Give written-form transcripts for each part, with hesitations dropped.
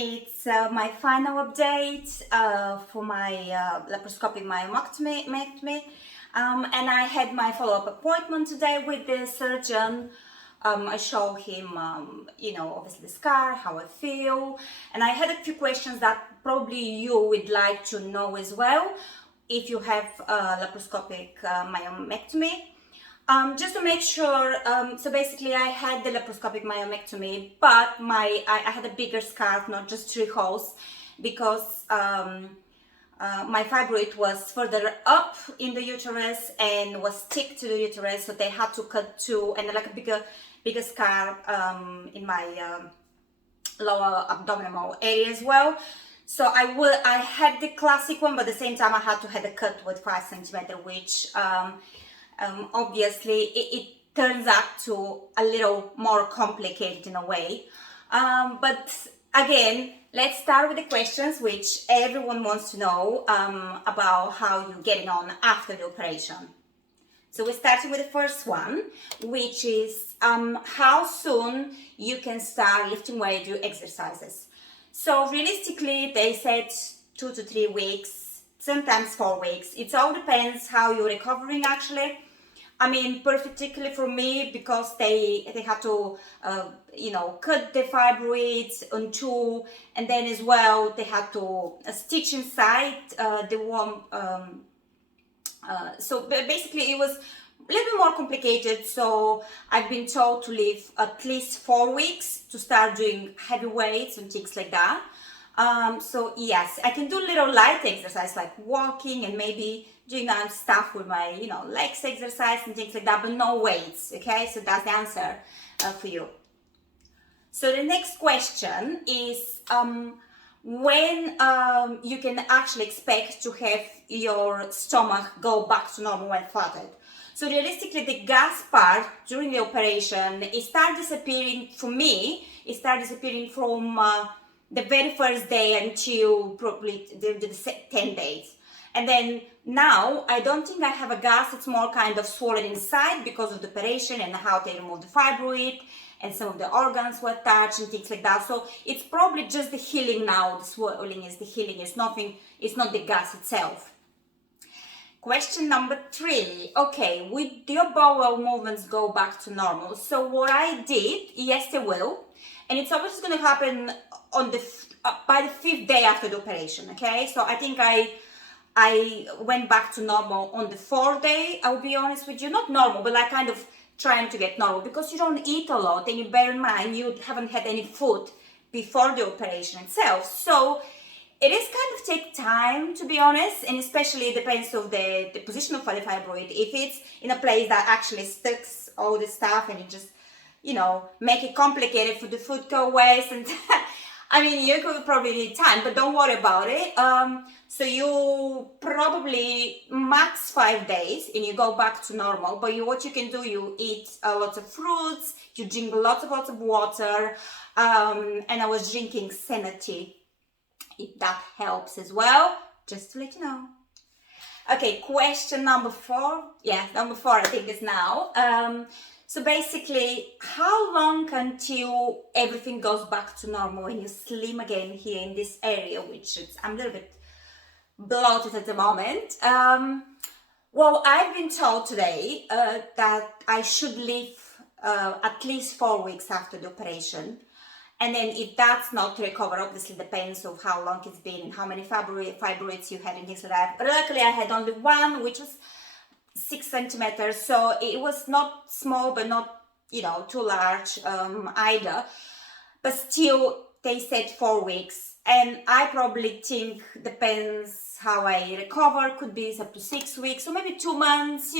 It's my final update for my laparoscopic myomectomy, and I had my follow-up appointment today with the surgeon. I show him, obviously the scar, how I feel, and I had a few questions that probably you would like to know as well if you have laparoscopic myomectomy. Just to make sure, so basically I had the laparoscopic myomectomy, but I had a bigger scar, not just 3 holes, because my fibroid was further up in the uterus and was stick to the uterus, so they had to cut 2, and like a bigger scar in my lower abdominal area as well. So I had the classic one, but at the same time I had to have a cut with 5 centimeters, which obviously it turns out to a little more complicated in a way. But again, let's start with the questions which everyone wants to know about how you're getting on after the operation. So we're starting with the first one, which is how soon you can start lifting weight, do exercises. So realistically, they said 2 to 3 weeks, sometimes 4 weeks. It all depends how you're recovering actually. I mean, particularly for me, because they had to, cut the fibroids on 2, and then as well they had to stitch inside the one. So basically, it was a little bit more complicated. So I've been told to leave at least 4 weeks to start doing heavy weights and things like that. So yes, I can do little light exercise like walking and maybe doing stuff with my, legs exercise and things like that, but no weights, okay? So that's the answer for you. So the next question is when you can actually expect to have your stomach go back to normal when flattened. So realistically, the gas part during the operation, it started disappearing, for me, it started disappearing from the very first day until probably the 10 days. And then now, I don't think I have a gas, it's more kind of swollen inside because of the operation and how they removed the fibroid and some of the organs were touched and things like that. So it's probably just the healing now, the swelling is the healing, it's not the gas itself. Question number 3, okay, will your bowel movements go back to normal? So what I did, yes they will, and it's obviously going to happen on by the 5th day after the operation, okay? So I think I went back to normal on the 4th day, I'll be honest with you, not normal, but like kind of trying to get normal, because you don't eat a lot, and you bear in mind you haven't had any food before the operation itself. So it is kind of take time, to be honest, and especially it depends on the position of the fibroid. If it's in a place that actually sticks all the stuff and it just, make it complicated for the food go waste, and I mean, you could probably need time, but don't worry about it. So you probably max 5 days and you go back to normal, but what you can do, you eat lots of fruits, you drink lots of water, and I was drinking senna tea, if that helps as well, just to let you know. Okay, question number 4. Yeah, number 4 I think is now. So basically, how long until everything goes back to normal and you slim again here in this area, which I'm a little bit bloated at the moment? Well, I've been told today that I should leave at least 4 weeks after the operation. And then if that's not recovered, obviously depends on how long it's been and how many fibroids you had and things like that. But luckily I had only one, which was 6 centimeters, so it was not small, but not, too large either. But still, they said 4 weeks, and I probably think depends how I recover. Could be up to 6 weeks, or maybe 2 months.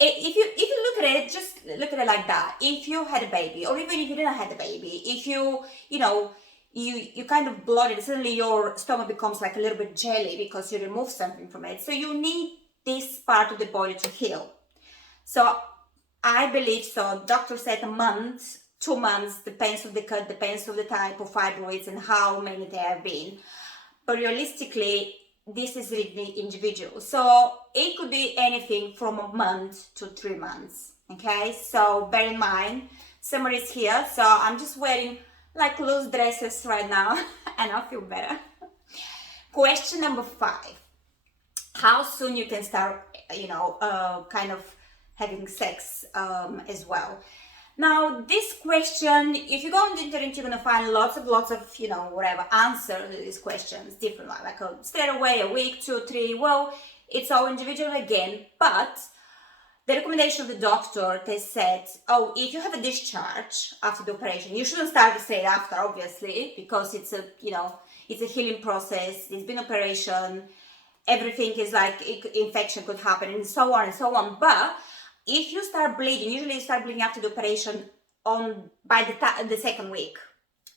If you look at it, just look at it like that. If you had a baby, or even if you didn't have the baby, if you kind of bloated, suddenly your stomach becomes like a little bit jelly because you remove something from it. So you need this part of the body to heal. So I believe so. Doctor said a month, 2 months, depends on the cut, depends on the type of fibroids and how many there have been. But realistically, this is really individual. So it could be anything from a month to 3 months. Okay, so bear in mind, summer is here, so I'm just waiting like loose dresses right now, and I feel better. Question number 5. How soon you can start, kind of having sex as well. Now, this question, if you go on the internet, you're going to find lots of, whatever, answer to these questions, different, like straight away, a week, 2, 3, well, it's all individual again, but the recommendation of the doctor, they said, oh, if you have a discharge after the operation, you shouldn't start straight after, obviously, because it's a healing process, there's been operation, everything is like, infection could happen, and so on and so on, but if you start bleeding, usually you start bleeding after the operation by the second week.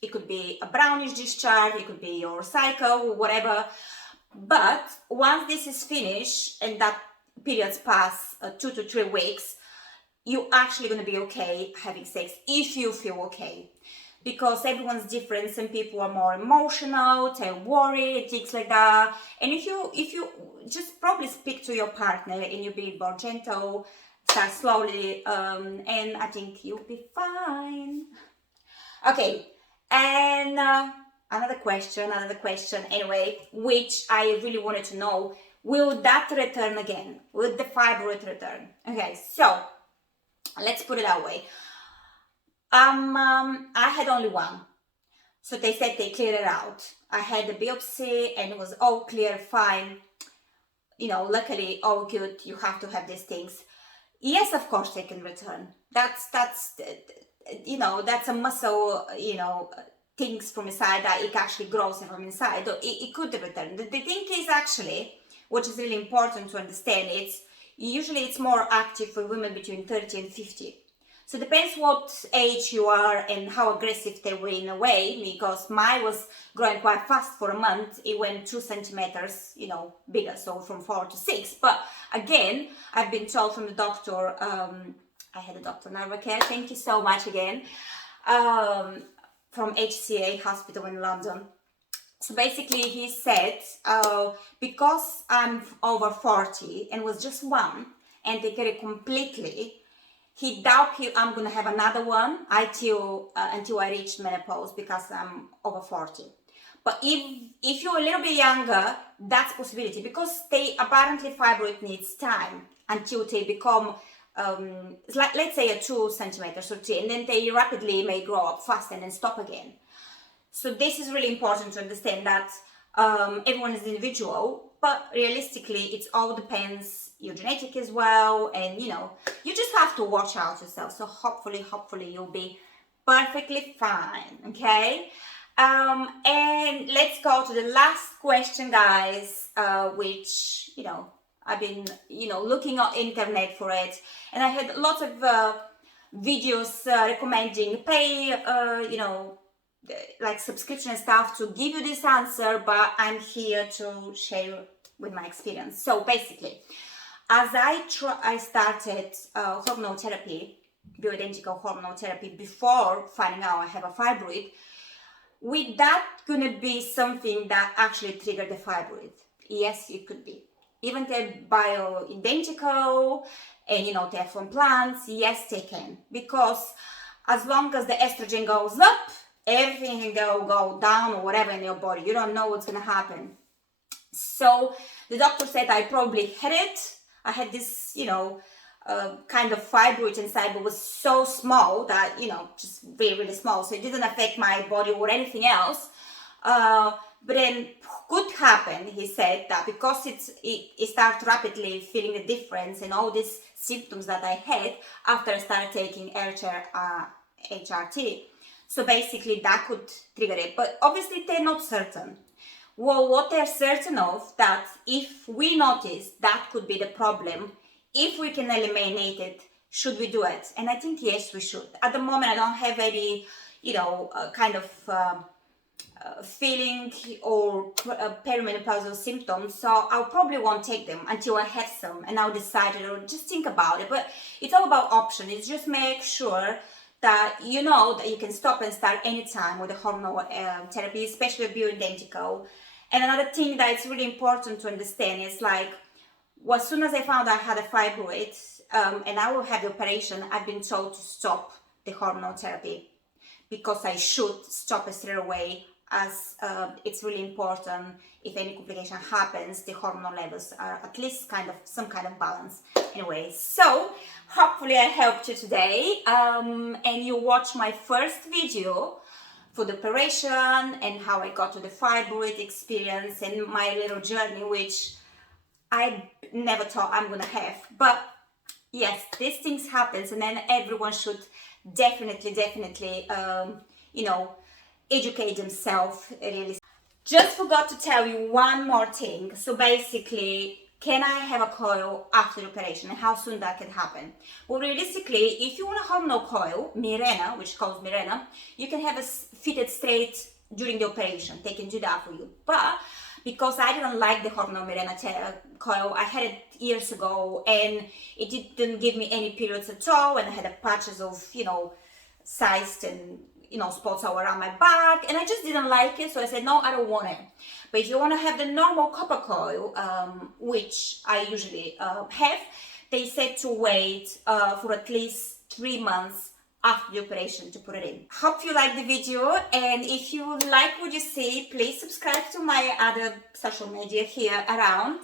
It could be a brownish discharge, it could be your cycle, whatever. But once this is finished and that periods pass 2 to 3 weeks, you're actually going to be okay having sex if you feel okay. Because everyone's different. Some people are more emotional, they worry, things like that. And if you just probably speak to your partner and you be more gentle, start slowly, and I think you'll be fine. Okay, and another question anyway, which I really wanted to know, will that return again? Will the fibroid return? Okay, so let's put it that way. I had only one, so they said they cleared it out. I had the biopsy and it was all clear, fine. Luckily, all good. You have to have these things. Yes, of course they can return. That's a muscle, things from inside that it actually grows from inside. So it could return. The thing is actually, which is really important to understand, it's more active for women between 30 and 50. So it depends what age you are and how aggressive they were in a way, because mine was growing quite fast for a month. It went 2 centimeters, bigger, so from 4 to 6. But again, I've been told from the doctor, I had a doctor, Narvacare, thank you so much again, from HCA Hospital in London. So basically he said, because I'm over 40 and was just one, and they get it completely, he doubt I'm going to have another one until I reach menopause, because I'm over 40. But if you're a little bit younger, that's a possibility, because apparently fibroid needs time until they become, let's say, a 2 centimeters or 3, and then they rapidly may grow up fast and then stop again. So this is really important to understand that everyone is individual, but realistically, it all depends your genetic as well, and you just have to watch out yourself. So hopefully you'll be perfectly fine. Okay, and let's go to the last question, guys, which I've been looking on internet for it, and I had lots of videos recommending pay like subscription stuff to give you this answer, but I'm here to share with my experience. So basically, as I started hormonal therapy, bioidentical hormonal therapy, before finding out I have a fibroid, with that gonna be something that actually triggered the fibroid? Yes, it could be. Even they're bioidentical and they're from plants, yes, they can. Because as long as the estrogen goes up, everything can go down or whatever in your body. You don't know what's gonna happen. So the doctor said I probably had it. I had this, kind of fibroid inside, but was so small that, just really, really small. So it didn't affect my body or anything else. But then could happen, he said, that because it started rapidly feeling the difference and all these symptoms that I had after I started taking HRT. So basically that could trigger it. But obviously they're not certain. Well, what they're certain of, that if we notice that could be the problem, if we can eliminate it, should we do it? And I think yes, we should. At the moment, I don't have any, kind of feeling or perimenopausal symptoms, so I probably won't take them until I have some, and I'll decide or just think about it. But it's all about option. It's just make sure that that you can stop and start anytime with the hormonal therapy, especially bioidentical. And another thing that it's really important to understand is as soon as I found I had a fibroid and I will have the operation, I've been told to stop the hormonal therapy, because I should stop it straight away, as it's really important. If any complication happens, the hormone levels are at least some kind of balance. Anyway, so hopefully I helped you today, and you watched my first video for the operation and how I got to the fibroid experience and my little journey, which I never thought I'm gonna have. But yes, these things happens, and then everyone should definitely educate themselves, really. Just forgot to tell you one more thing. So basically, can I have a coil after the operation, and how soon that can happen? Well, realistically, if you want a hormonal coil, Mirena, which is called Mirena, you can have it fitted straight during the operation. They can do that for you. But because I didn't like the hormonal Mirena coil, I had it years ago, and it didn't give me any periods at all, and I had patches of, cysts and spots all around my back, and I just didn't like it, so I said no, I don't want it. But if you want to have the normal copper coil, which I usually have, they said to wait for at least 3 months after the operation to put it in. Hope you like the video, and if you like what you see, please subscribe to my other social media here around.